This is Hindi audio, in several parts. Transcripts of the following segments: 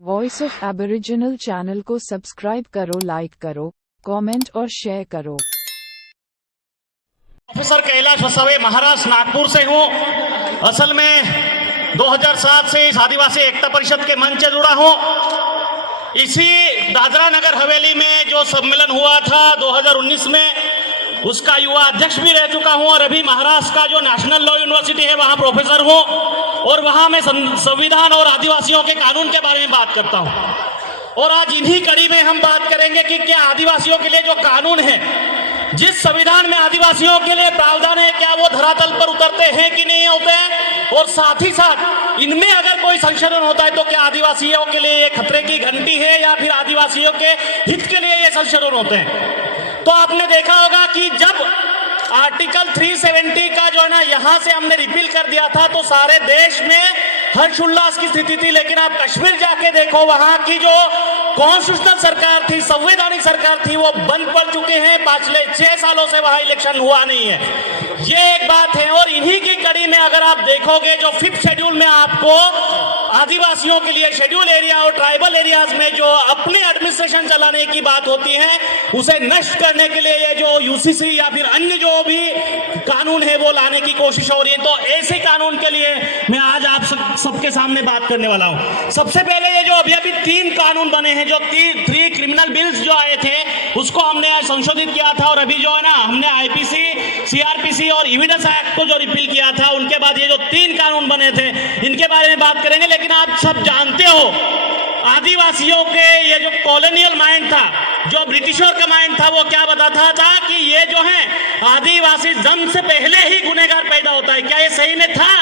वॉइस ऑफ एबोरिजिनल चैनल को सब्सक्राइब करो, लाइक करो, कमेंट और शेयर करो। प्रोफेसर कैलाश वसावे, महाराष्ट्र नागपुर से हूँ। असल में 2007 से इस आदिवासी एकता परिषद के मंच से जुड़ा हूँ। इसी दादरा नगर हवेली में जो सम्मेलन हुआ था 2019 में, उसका युवा अध्यक्ष भी रह चुका हूं और अभी महाराष्ट्र का जो नेशनल लॉ यूनिवर्सिटी है वहां प्रोफेसर हूं और वहां मैं संविधान और आदिवासियों के कानून के बारे में बात करता हूं। और आज इन्हीं कड़ी में हम बात करेंगे कि क्या आदिवासियों के लिए जो कानून है, जिस संविधान में आदिवासियों के लिए प्रावधान है, क्या वो धरातल पर उतरते हैं कि नहीं होते हैं, और साथ ही साथ इनमें अगर कोई संशोधन होता है तो क्या आदिवासियों के लिए ये खतरे की घंटी है या फिर आदिवासियों के हित के लिए ये संशोधन होते हैं। तो आपने देखा होगा कि जब आर्टिकल 370 का जो है ना यहां से हमने रिपील कर दिया था तो सारे देश में हर्षोल्लास की स्थिति थी। लेकिन आप कश्मीर जाके देखो, वहां की जो कॉन्स्टिट्यूशनल सरकार थी, संवैधानिक सरकार थी, वो बंद पड़ चुके हैं। पिछले 6 सालों से वहां इलेक्शन हुआ नहीं है। ये एक बात है। और इन्हीं की कड़ी में अगर आप देखोगे, जो 5th शेड्यूल में आपको आदिवासियों के लिए शेड्यूल एरिया और ट्राइबल एरियाज में जो अपने एडमिनिस्ट्रेशन चलाने की बात होती है, उसे नष्ट करने के लिए ये जो यूसीसी या फिर अन्य जो भी कानून है वो लाने की कोशिश हो रही है। तो ऐसे कानून के लिए मैं आज आप सबके सामने बात करने वाला हूं। सबसे पहले ये जो अभी 3 कानून बने हैं, जो 3 क्रिमिनल बिल्स जो आए थे, उसको हमने आज संशोधित किया था। और अभी जो है ना हमने आईपीसी, सीआरपीसी और एविडेंस एक्ट को जो रिपील किया था, उनके बाद ये जो 3 कानून बने थे, इनके बारे में बात करेंगे। लेकिन आप सब जानते हो, आदिवासियों के ये जो कॉलोनियल माइंड था, जो ब्रिटिशर का माइंड था, वो क्या बताता था कि ये जो है आदिवासी जन्म से पहले ही गुनहगार पैदा होता है। क्या ये सही में था?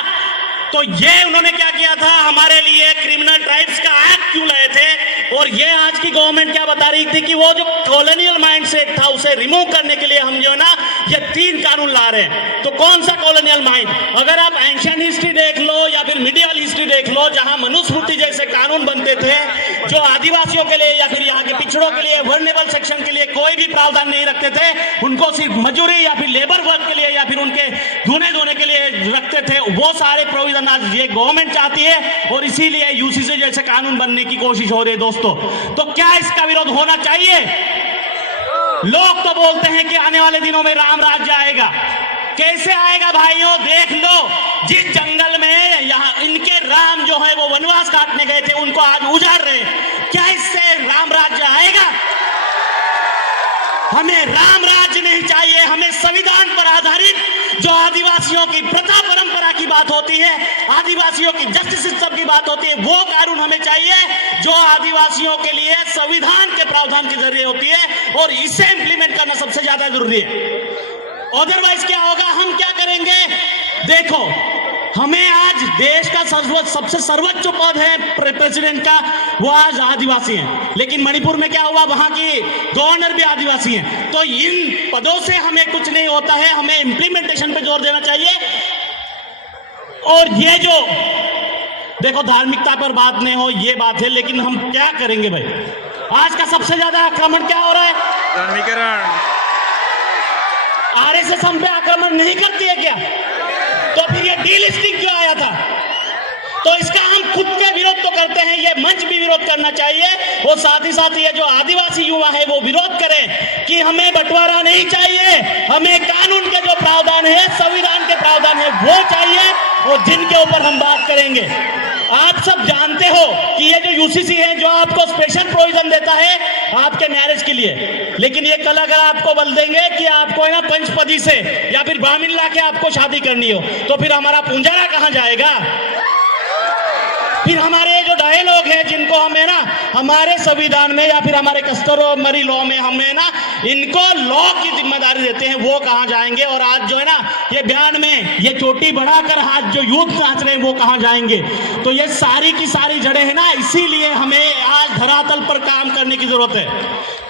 तो ये उन्होंने क्या किया था, हमारे लिए क्रिमिनल ट्राइब्स का एक्ट क्यों लाए थे। और ये आज की गवर्नमेंट क्या बता रही थी कि वो जो कॉलोनियल माइंडसेट था उसे रिमूव करने के लिए हम जो है ना ये 3 कानून ला रहे हैं। तो कौन सा कॉलोनियल माइंड? अगर आप एंशिएंट हिस्ट्री देख लो या फिर मीडियल हिस्ट्री देख लो, जहां मनुस्मृति जैसे कानून बनते थे, जो आदिवासियों के लिए या फिर यहाँ के पिछड़ों के लिए, वर्नेबल सेक्शन के लिए कोई भी प्रावधान नहीं रखते थे। उनको सिर्फ मजदूरी या फिर लेबर वर्क के लिए या फिर उनके धोने धोने के लिए रखते थे। वो सारे प्रोविजन आज ये गवर्नमेंट चाहती है और इसीलिए यूसीसी जैसे कानून बनने की कोशिश हो रही है। दोस्तों, तो क्या इसका विरोध होना चाहिए? लोग तो बोलते हैं कि आने वाले दिनों में राम राज्य आएगा। कैसे आएगा भाइयों? देख लो, जिस जंगल में यहाँ इनके राम जो है वो वनवास काटने गए थे, उनको आज उजाड़ रहे हैं। क्या इससे राम राज्य आएगा? हमें राम राज्य नहीं चाहिए। हमें संविधान पर आधारित जो आदिवासियों की प्रथा परंपरा की बात होती है, आदिवासियों की जस्टिस सिस्टम की बात होती है, वो कानून हमें चाहिए जो आदिवासियों के लिए संविधान के प्रावधान के जरिए होती है। और इसे इंप्लीमेंट करना सबसे ज्यादा जरूरी है। अदरवाइज क्या होगा? हम क्या करेंगे? देखो, हमें आज देश का सबसे सर्वोच्च पद है प्रेसिडेंट का, वो आज आदिवासी हैं। लेकिन मणिपुर में क्या हुआ? वहां की गवर्नर भी आदिवासी हैं। तो इन पदों से हमें कुछ नहीं होता है। हमें इंप्लीमेंटेशन पे जोर देना चाहिए। और ये जो देखो, धार्मिकता पर बात नहीं हो, ये बात है। लेकिन हम क्या करेंगे भाई? आज का सबसे ज्यादा आक्रमण क्या हो रहा है? धार्मिकरण। आरएसएस हम पे आक्रमण नहीं करती है क्या? तो फिर ये डीलिस्टिंग क्यों आया था? तो इसका हम खुद के विरोध तो करते हैं, ये मंच भी विरोध करना चाहिए। और साथ ही साथ ये जो आदिवासी युवा है वो विरोध करें कि हमें बंटवारा नहीं चाहिए, हमें कानून के जो प्रावधान है, संविधान के प्रावधान है, वो चाहिए। और जिनके ऊपर हम बात करेंगे, आप सब जानते हो कि ये जो यूसीसी है, जो आपको स्पेशल प्रोविजन देता है आपके मैरिज के लिए। लेकिन ये कल अगर आपको बोल देंगे कि आपको है ना पंचपदी से या फिर ब्राह्मण ला के आपको शादी करनी हो, तो फिर हमारा पुंजारा कहां जाएगा? फिर हमारे जो डायलॉग है, जिनको हमें ना हमारे संविधान में या फिर हमारे कस्टमरी लॉ में हमें ना इनको लॉ की जिम्मेदारी देते हैं, वो कहां जाएंगे? और आज जो है ना ये बयान में ये चोटी बढ़ाकर हाथ जो यूथ नाच रहे हैं, वो कहां जाएंगे? तो ये सारी की सारी जड़ें हैं ना, इसीलिए हमें आज धरातल पर काम करने की जरूरत है।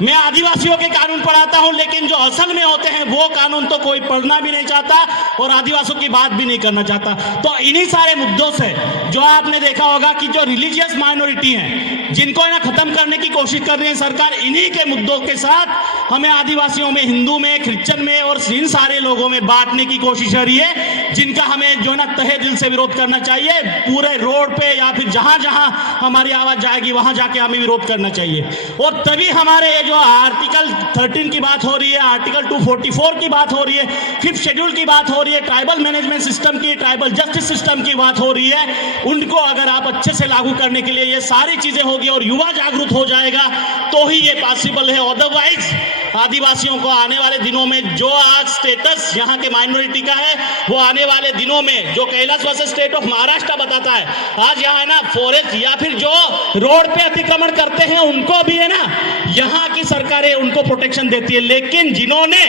मैं आदिवासियों के कानून पढ़ाता हूं, लेकिन जो असल में होते हैं वो कानून तो कोई पढ़ना भी नहीं चाहता और आदिवासियों की बात भी नहीं करना चाहता। तो इन्हीं सारे मुद्दों से जो आपने देखा होगा कि जो रिलीजियस माइनॉरिटी हैं, जिनको ना खत्म करने की कोशिश कर रही है सरकार, इन्हीं के मुद्दों के साथ हमें आदिवासियों में, हिंदू में, क्रिश्चियन में और इन सारे लोगों में बांटने की कोशिश हो रही है, जिनका हमें जो है ना तहे दिल से विरोध करना चाहिए। पूरे रोड पे या फिर जहां जहां हमारी आवाज जाएगी वहां जाके हमें विरोध करना चाहिए। और तभी हमारे ये जो आर्टिकल 13 की बात हो रही है, आर्टिकल 244 की बात हो रही है, 5th शेड्यूल की बात हो रही है, ट्राइबल मैनेजमेंट सिस्टम की, ट्राइबल जस्टिस सिस्टम की बात हो रही है, उनको अगर आप अच्छे से लागू करने के लिए ये सारी चीजें होगी और युवा जागरूक हो जाएगा तो ही ये पॉसिबल है। अदरवाइज आदिवासियों को आने वाले दिनों में जो आज स्टेटस यहाँ के माइनॉरिटी का है, वो आने वाले दिनों में जो Kailash versus state of Maharashtra बताता है, आज यहाँ है ना फॉरेस्ट या फिर जो रोड पे अतिक्रमण करते हैं उनको भी है ना यहाँ की सरकारें उनको प्रोटेक्शन देती है, लेकिन जिन्होंने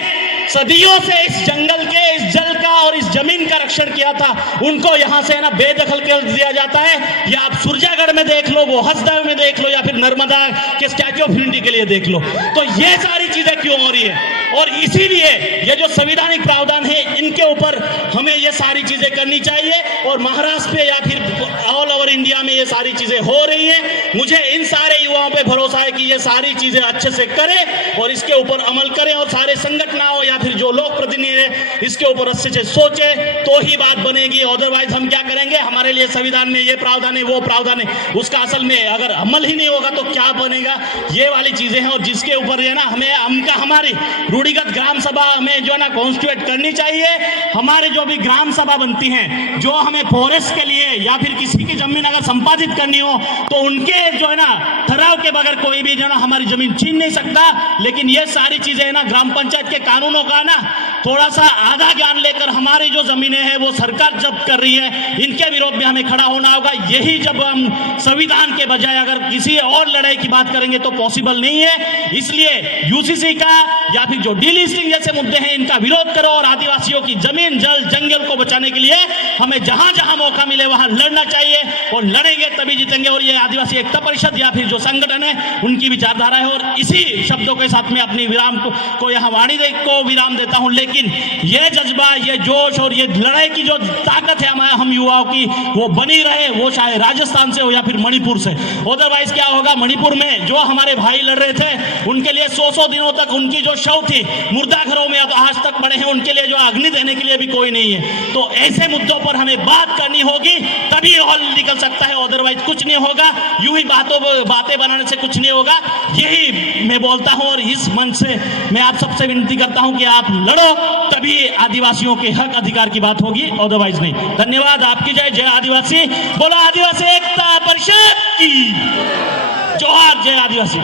सदियों से इस जंगल के, इस जल का और इस जमीन का रक्षण किया था, उनको यहाँ से है ना बेदखल कर दिया जाता है। या आप सुरजागढ़ में देख लो, वो हसदेव में देख लो, या फिर नर्मदा के स्टैच्यू ऑफ यूनिटी के लिए देख लो। तो ये सारी चीजें क्यों हो रही है? और इसीलिए ये जो संवैधानिक प्रावधान है, इनके ऊपर हमें ये सारी चीजें करनी चाहिए। और महाराष्ट्र पे या फिर ऑल ओवर इंडिया में ये सारी चीजें हो रही है। मुझे इन सारे युवाओं पे भरोसा है कि ये सारी चीजें अच्छे से करें और इसके ऊपर अमल करें, और सारे संगठनों या फिर जो लोक प्रतिनिधि है इसके ऊपर अच्छे से सोचे तो ही बात बनेगी। अदरवाइज हम क्या करेंगे? हमारे लिए संविधान में ये प्रावधान है, वो प्रावधान है, उसका असल में अगर अमल ही नहीं होगा तो क्या बनेगा? ये वाली चीजें हैं। और जिसके ऊपर है ना हमारी रूढ़िगत ग्राम सभा हमें जो है ना कॉन्स्टिट्यूट करनी चाहिए। हमारे जो भी ग्राम सभा बनती हैं, जो हमें फॉरेस्ट के लिए या फिर किसी की जमीन अगर संपादित करनी हो तो उनके जो है ना ठहराव के बगैर कोई भी जो है ना हमारी जमीन छीन नहीं सकता। लेकिन ये सारी चीजें है ना ग्राम पंचायत के कानूनों का ना थोड़ा सा आधा ज्ञान लेकर हमारी जो जमीनें हैं वो सरकार जब्त कर रही है, इनके विरोध में हमें खड़ा होना होगा। यही जब हम संविधान के बजाय अगर किसी और लड़ाई की बात करेंगे तो पॉसिबल नहीं है। इसलिए यूसीसी का या फिर जो डीलिस्टिंग जैसे मुद्दे हैं इनका विरोध करो और आदिवासियों की जमीन, जल, जंगल को बचाने के लिए हमें जहां जहां मौका मिले वहां लड़ना चाहिए, और लड़ेंगे तभी जीतेंगे। और ये आदिवासी एकता परिषद या फिर जो संगठन है उनकी विचारधारा है। और इसी शब्दों के साथ में अपनी विराम को यहाँ वाणी को विराम देता हूं। लेकिन ये जज्बा, ये जोश और ये लड़ाई की जो ताकत है हम युवाओं की, वो बनी रहे, वो चाहे राजस्थान से हो या फिर मणिपुर से। अदरवाइज क्या होगा? मणिपुर में जो हमारे भाई लड़ रहे थे उनके लिए 100 दिनों तक उनकी जो शव थी मुर्दा घरों में अब आज तक पड़े हैं, उनके लिए जो अग्नि देने के लिए भी कोई नहीं है। तो ऐसे मुद्दों पर हमें बात करनी होगी, तभी हल निकल सकता है। अदरवाइज कुछ नहीं होगा, यूं ही बातें बनाने से कुछ नहीं होगा। यही मैं बोलता हूं और इस मंच से मैं आप सबसे विनती करता हूं कि आप लड़ो, तभी आदिवासियों के हक अधिकार की बात होगी, अदरवाइज नहीं। धन्यवाद। आपकी जय। जय आदिवासी। बोलो आदिवासी एकता परिषद की जोहार। जय आदिवासी।